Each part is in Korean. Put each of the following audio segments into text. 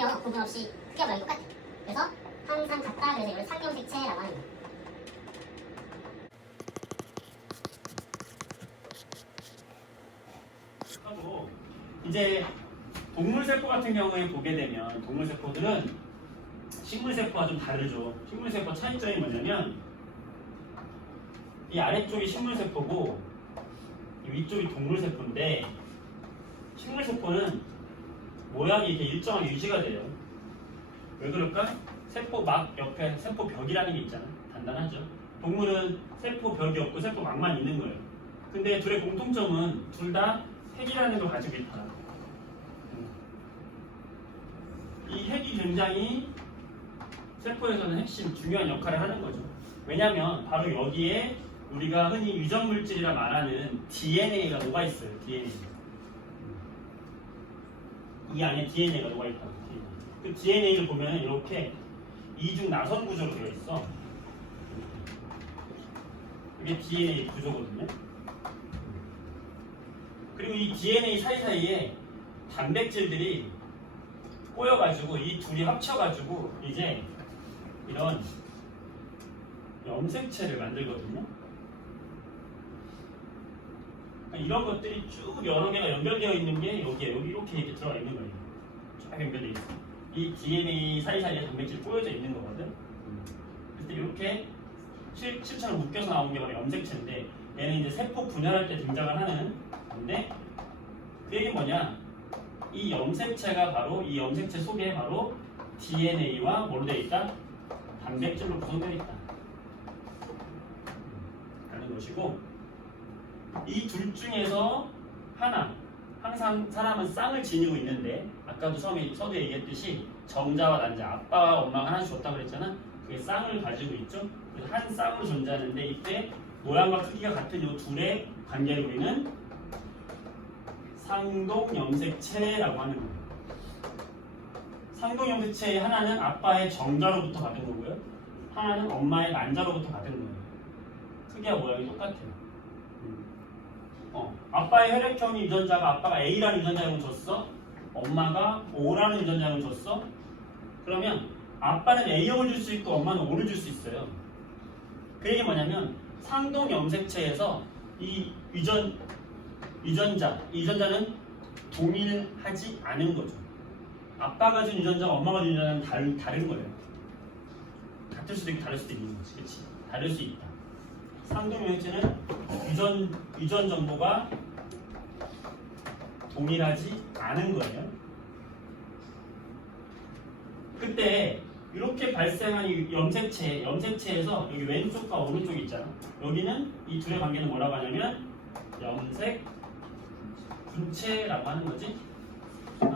전혀 구분 없이 크기와 모양이 똑같아. 그래서 항상 같다. 그래서 이걸 상경색체라고 하는 거야. 하고 이제 동물세포 같은 경우에 보게 되면 동물세포들은 식물세포와 좀 다르죠. 식물세포 차이점이 뭐냐면 이 아래쪽이 식물세포고 이 위쪽이 동물세포인데 식물세포는 모양이 이렇게 일정하게 유지가 돼요. 왜 그럴까? 세포막 옆에 세포벽이라는 게 있잖아. 단단하죠. 동물은 세포벽이 없고 세포막만 있는 거예요. 근데 둘의 공통점은 둘 다 핵이라는 걸 가지고 있다. 이 핵이 굉장히 세포에서는 핵심 중요한 역할을 하는 거죠. 왜냐하면 바로 여기에 우리가 흔히 유전물질이라 말하는 DNA가 녹아 있어요. DNA. 이 안에 DNA가 녹아 있다고. 그 DNA를 보면 이렇게 이중 나선 구조로 되어 있어. 이게 DNA 구조거든요. 그리고 이 DNA 사이사이에 단백질들이 꼬여가지고 이 둘이 합쳐가지고 이제 이런 염색체를 만들거든요. 이런 것들이 쭉 여러 개가 연결되어 있는 게 여기 이렇게 들어가 있는 거예요. 쫙 연결되어 있어. 이 DNA 사이사이에 단백질이 꼬여져 있는 거거든. 그래서 이렇게 실처럼 묶여서 나온 게 바로 염색체인데 얘는 이제 세포 분열할 때 등장을 하는 건데 그 얘기는 뭐냐? 이 염색체가 바로 이 염색체 속에 바로 DNA와 뭐로 되어 있다? 단백질로 구성되어 있다. 라는 것이고 이 둘 중에서 하나 항상 사람은 쌍을 지니고 있는데 아까도 서두에 얘기했듯이 정자와 난자 아빠와 엄마가 하나씩 줬다고 그랬잖아. 그게 쌍을 가지고 있죠. 그래서 한 쌍으로 존재하는데 이때 모양과 크기가 같은 이 둘의 관계를 우리는 상동염색체라고 하는 거예요. 상동염색체의 하나는 아빠의 정자로부터 받은 거고요. 하나는 엄마의 난자로부터 받은 거예요. 크기와 모양이 똑같아요. 아빠의 혈액형이 유전자가 아빠가 A라는 유전자형을 줬어. 엄마가 O라는 유전자형을 줬어. 그러면 아빠는 A형을 줄 수 있고 엄마는 O를 줄 수 있어요. 그 얘기 뭐냐면 상동염색체에서 이 유전자는 동일하지 않은 거죠. 아빠가 준 유전자와 엄마가 준 유전자는 다른 거예요. 같을 수도 있고 다를 수도 있는 거지. 그렇지? 다를 수 있다. 상동염색체는 유전 정보가 동일하지 않은 거예요. 그때 이렇게 발생한 이 염색체에서 여기 왼쪽과 오른쪽이 있잖아. 여기는 이 둘의 관계는 뭐라고 하냐면 염색 분체라고 하는 거지. 이거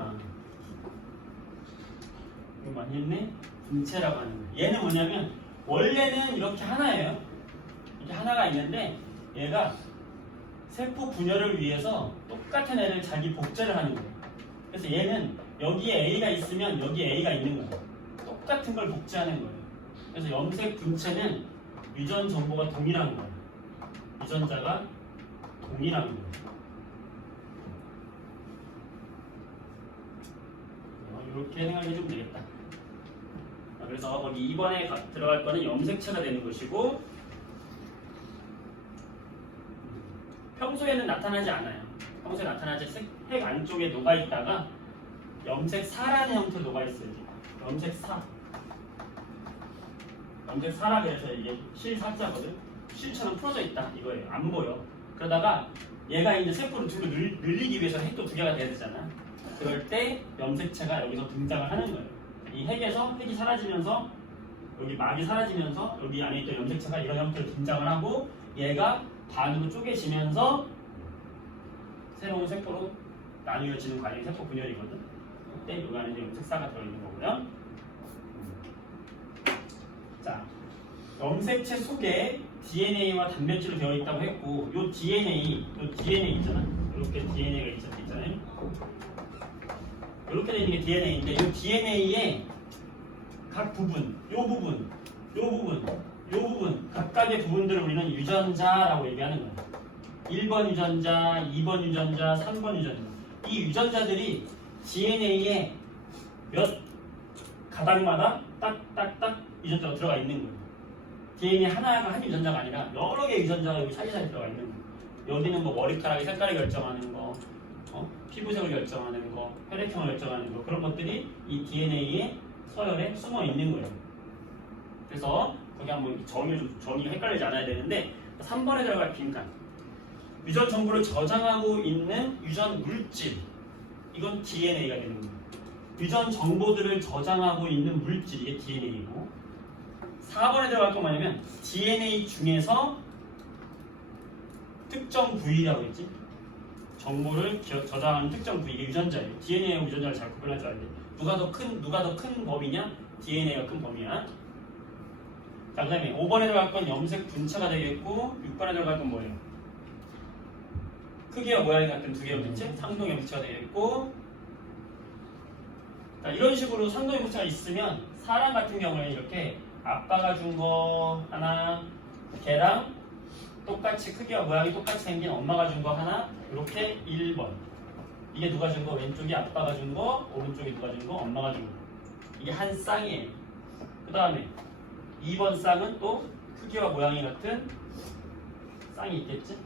많이 했네. 분체라고 하는 거야. 얘는 뭐냐면 원래는 이렇게 하나예요. 이렇게 하나가 있는데 얘가 세포 분열을 위해서 똑같은 애를 자기 복제를 하는 거예요. 그래서 얘는 여기에 A가 있으면 여기에 A가 있는 거예요. 똑같은 걸 복제하는 거예요. 그래서 염색 분체는 유전 정보가 동일한 거예요. 유전자가 동일한 거예요. 이렇게 생각해주면 되겠다. 그래서 거기 2번에 들어갈 거는 염색체가 되는 것이고 평소에는 나타나지 않아요. 평소에 나타나지 핵 안쪽에 녹아있다가 염색사라는 형태로 녹아있어요. 염색사라 그래서 이게 실사자거든. 실처럼 풀어져 있다 이거예요. 안 보여. 그러다가 얘가 이제 세포를 둘로 늘리기 위해서 핵도 두 개가 돼야 되잖아. 그럴 때 염색체가 여기서 등장을 하는 거예요. 이 핵이 사라지면서 여기 막이 사라지면서 여기 안에 있던 염색체가 이런 형태로 등장을 하고 얘가 반으로 쪼개지면서 새로운 세포로 나뉘어지는 과정이 세포 분열이거든. 그때 여기 안에 염색사가 들어있는 거고요. 자, 염색체 속에 DNA와 단백질로 되어 있다고 했고 요 DNA 있잖아. 이렇게 DNA가 있잖아요. 이렇게 되는 게 DNA인데 이 DNA의 각 부분, 요 부분 각각의 부분들을 우리는 유전자라고 얘기하는 거예요. 1번 유전자, 2번 유전자, 3번 유전자. 이 유전자들이 DNA의 몇 가닥마다 딱딱딱 유전자가 들어가 있는 거예요. DNA 하나가 한 유전자가 아니라 여러 개의 유전자가 여기 사이사이 들어가 있는 거예요. 여기는 뭐 머리카락의 색깔을 결정하는 거, 피부색을 결정하는 거, 혈액형을 결정하는 거, 그런 것들이 이 DNA의 서열에 숨어 있는 거예요. 그래서 거기 한번 정의가 헷갈리지 않아야 되는데 3번에 들어갈 빈칸, 유전 정보를 저장하고 있는 유전 물질, 이건 DNA가 되는 거예요. 유전 정보들을 저장하고 있는 물질, 이게 DNA이고, 4번에 들어갈 건 뭐냐면 DNA 중에서 특정 부위라고 했지? 정보를 저장하는 특정 부위, 이게 유전자예요. DNA하고 유전자를 잘 구분할 줄 알아야 돼. 누가 더 큰 범위냐? DNA가 큰 범위야. 자, 그 다음에 5번에 들어갈 건 염색 분차가 되겠고, 6번에 들어갈 건 뭐예요? 크기와 모양이 같은 두 개의 염색체, 상동 염색체가 되겠고, 자, 이런 식으로 상동 염색체가 있으면 사람 같은 경우에 이렇게 아빠가 준 거 하나, 걔랑 똑같이 크기와 모양이 똑같이 생긴 엄마가 준 거 하나, 이렇게 1번. 이게 누가 준 거? 왼쪽이 아빠가 준 거, 오른쪽이 누가 준 거? 엄마가 준 거. 이게 한 쌍이에요. 그 다음에 2번 쌍은 또 크기와 모양이 같은 쌍이 있겠지?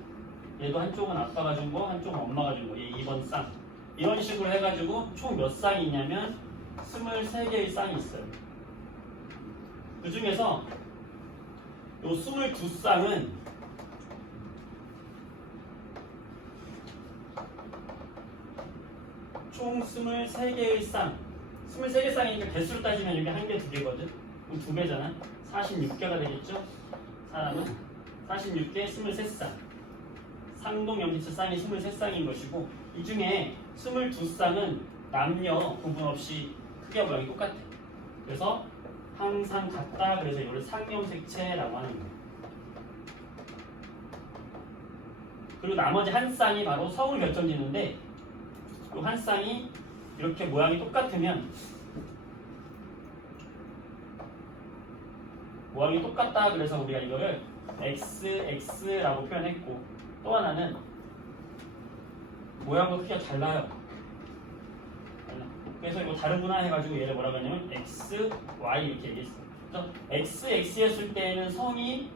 얘도 한쪽은 아빠가 준 거, 한쪽은 엄마가 준 거. 얘 2번 쌍. 이런 식으로 해가지고 총 몇 쌍이 있냐면 23개의 쌍이 있어요. 그 중에서 요 22쌍은 총 23개의 쌍. 23개 쌍이니까 개수로 따지면 여기 한 개, 두 개거든. 그럼 두 배잖아. 46개가 되겠죠? 사람은 46개, 23쌍. 상동 염색체 쌍이 23쌍인 것이고, 이 중에 22쌍은 남녀 구분 없이 크기와 모양이 똑같아. 그래서 항상 같다. 그래서 이걸 상염색체라고 하는 거예요. 그리고 나머지 한 쌍이 바로 성을 결정짓는데, 이 한 쌍이 이렇게 모양이 똑같으면, 모양이 똑같다. 그래서 우리가 이거를 XX라고 표현했고, 또 하나는 모양과 크기가 달라요. 그래서 이거 다르구나 해가지고 얘를 뭐라고 하냐면 X, Y 이렇게 얘기했어. 그래서 X, X였을 때는 성이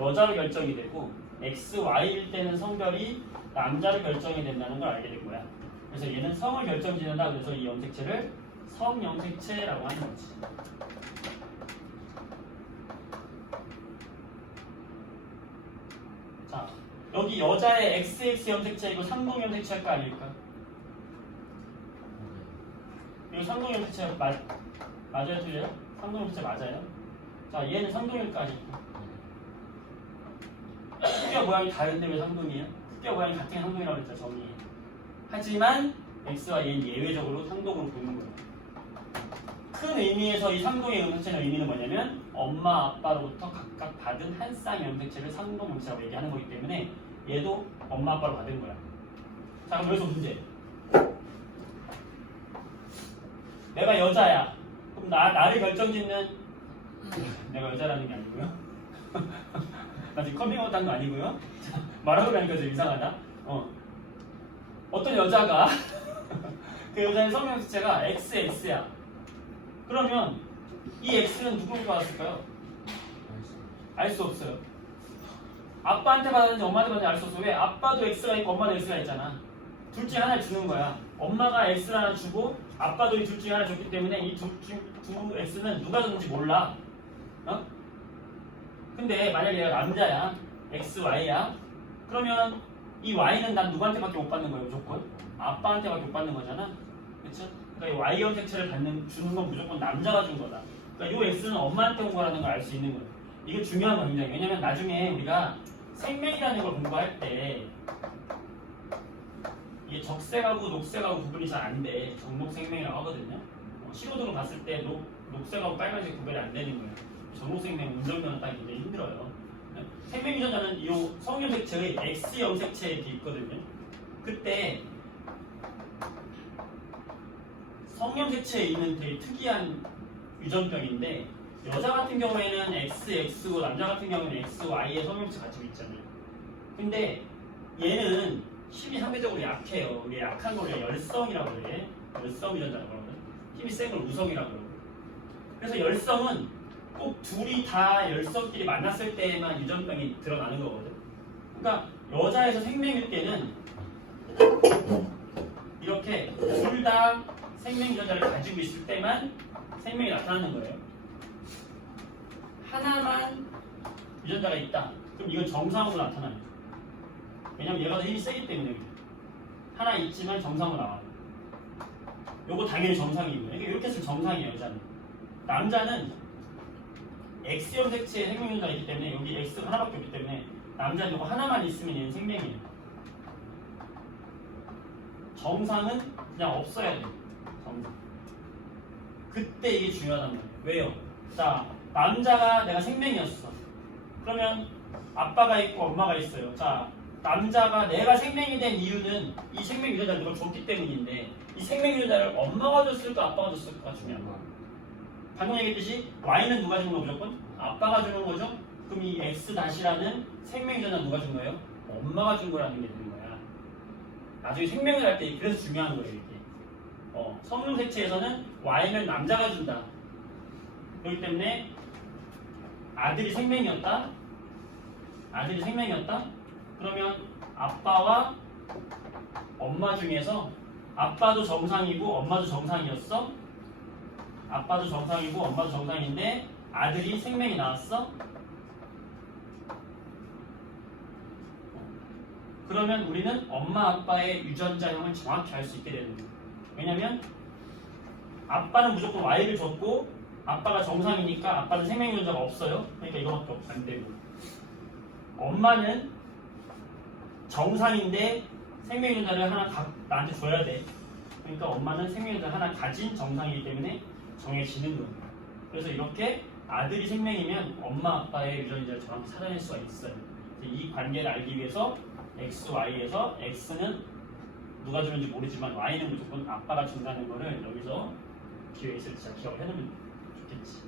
여자로 결정이 되고 X, Y일 때는 성별이 남자로 결정이 된다는 걸 알게 된 거야. 그래서 얘는 성을 결정짓는다. 그래서 이 염색체를 성염색체라고 하는 거지. 자, 여기 여자의 XX 염색체이고 상동 염색체일 거 아닐까? 이거 상동 염색체 맞아요, 틀려요? 상동 염색체 맞아요? 자, 얘는 상동일 거 아닐까? 크기와 모양이 다른데 왜 상동이에요? 크기와 모양이 같은 게 상동이라고 그랬죠, 정의. 하지만 X와 얘는 예외적으로 상동으로 보는 거예요. 큰 의미에서 이 상동의 염색체의 의미는 뭐냐면 엄마, 아빠로부터 각각 받은 한 쌍의 염색체를 상동 염색체라고 얘기하는 거기 때문에 얘도 엄마, 아빠로 받은 거야. 자, 그럼 여기서 문제. 내가 여자야. 그럼 나를 결정짓는 내가 여자라는 게 아니고요. 나 지금 커밍아웃 한 거 아니고요. 말하고 가니까 좀 이상하다. 어떤 여자가 그 여자의 성형색체가 XX야. 그러면 이 X는 누구로부터 받았을까요? 알 수 없어요. 아빠한테 받았는지 엄마한테 받았는지 알 수 없어. 왜? 아빠도 X가 있고 엄마도 X가 있잖아. 둘 중에 하나를 주는 거야. 엄마가 X를 하나 주고 아빠도 이 둘 중에 하나 줬기 때문에 이 두 X는 누가 줬는지 몰라. 근데 만약에 얘가 남자야. X, Y야. 그러면 이 Y는 난 누구한테밖에 못 받는 거예요, 무조건? 아빠한테밖에 못 받는 거잖아. 그쵸? 그러니까 이 Y 염색체를 주는 건 무조건 남자가 준 거다. 그러니까 이 X는 엄마한테 온 거라는 걸 알 수 있는 거예요. 이게 중요한 거 굉장히. 왜냐면 나중에 우리가 생명이라는 걸 공부할 때 이게 적색하고 녹색하고 구분이 잘 안 돼. 정록생명이라고 하거든요. 신호등을 봤을 때 녹색하고 빨간색 구별이 안 되는 거예요. 정록생명 운전면허 따기 굉장히 힘들어요. 생명유전자는 이 성염색체의 X 염색체에 있거든요. 그때 성염색체에 있는 되게 특이한 유전병인데 여자 같은 경우에는 XX고 남자 같은 경우에는 XY의 성염색체 가지고 있잖아요. 근데 얘는 힘이 상대적으로 약해요. 이게 약한 걸 열성이라고 그래. 열성 유전자라고 그러거든. 힘이 센 걸 우성이라고 그러고. 그래서 열성은 꼭 둘이 다 열성끼리 만났을 때만 유전병이 드러나는 거거든. 그러니까 여자에서 생명일 때는 이렇게 둘 다 생명 유전자를 가지고 있을 때만 생명이 나타나는 거예요. 하나만 유전자가 있다. 그럼 이건 정상으로 나타나요. 왜냐면 얘가 더 힘이 세기 때문에. 하나 있지만 정상으로 나와. 요거 당연히 정상이고요. 이렇게 쓰면 정상이에요, 여자는. 남자는 X형 색채의 생명 유전자가 있기 때문에 여기 X 하나밖에 없기 때문에 남자는 요거 하나만 있으면 얘는 생명이에요. 정상은 그냥 없어야 돼요. 정상. 그때 이게 중요하단 말이에요. 왜요? 자, 남자가 내가 생명이었어. 그러면 아빠가 있고 엄마가 있어요. 자, 남자가 내가 생명이 된 이유는 이 생명 유전자를 누가 줬기 때문인데 이 생명 유전자를 엄마가 줬을까 아빠가 줬을까 중요한 거야. 방금 얘기했듯이 Y는 누가 준 거 무조건? 아빠가 주는 거죠? 그럼 이 X-라는 생명 유전자 누가 준 거예요? 엄마가 준 거라는 게 되는 거야. 나중에 생명을 할 때 그래서 중요한 거예요, 이게. 성능 색채에서는 Y는 남자가 준다. 그렇기 때문에 아들이 생명이었다. 아들이 생명이었다. 그러면 아빠와 엄마 중에서 아빠도 정상이고 엄마도 정상이었어. 아빠도 정상이고 엄마도 정상인데 아들이 생명이 나왔어. 그러면 우리는 엄마 아빠의 유전자형을 정확히 알 수 있게 되는 거예요. 왜냐면 아빠는 무조건 Y를 줬고 아빠가 정상이니까 아빠는 생명 유전자가 없어요. 그러니까 이거밖에 안 되고 엄마는 정상인데 생명 유전자를 하나 나한테 줘야 돼. 그러니까 엄마는 생명 유전자 하나 가진 정상이기 때문에 정해지는 거예요. 그래서 이렇게 아들이 생명이면 엄마 아빠의 유전자를 정확히 찾아낼 수가 있어요. 이 관계를 알기 위해서 X, Y에서 X는 누가 주는지 모르지만 Y는 무조건 아빠가 준다는 거를 여기서 기회에 있을 때 잘 기억을 해놓으면 좋겠지.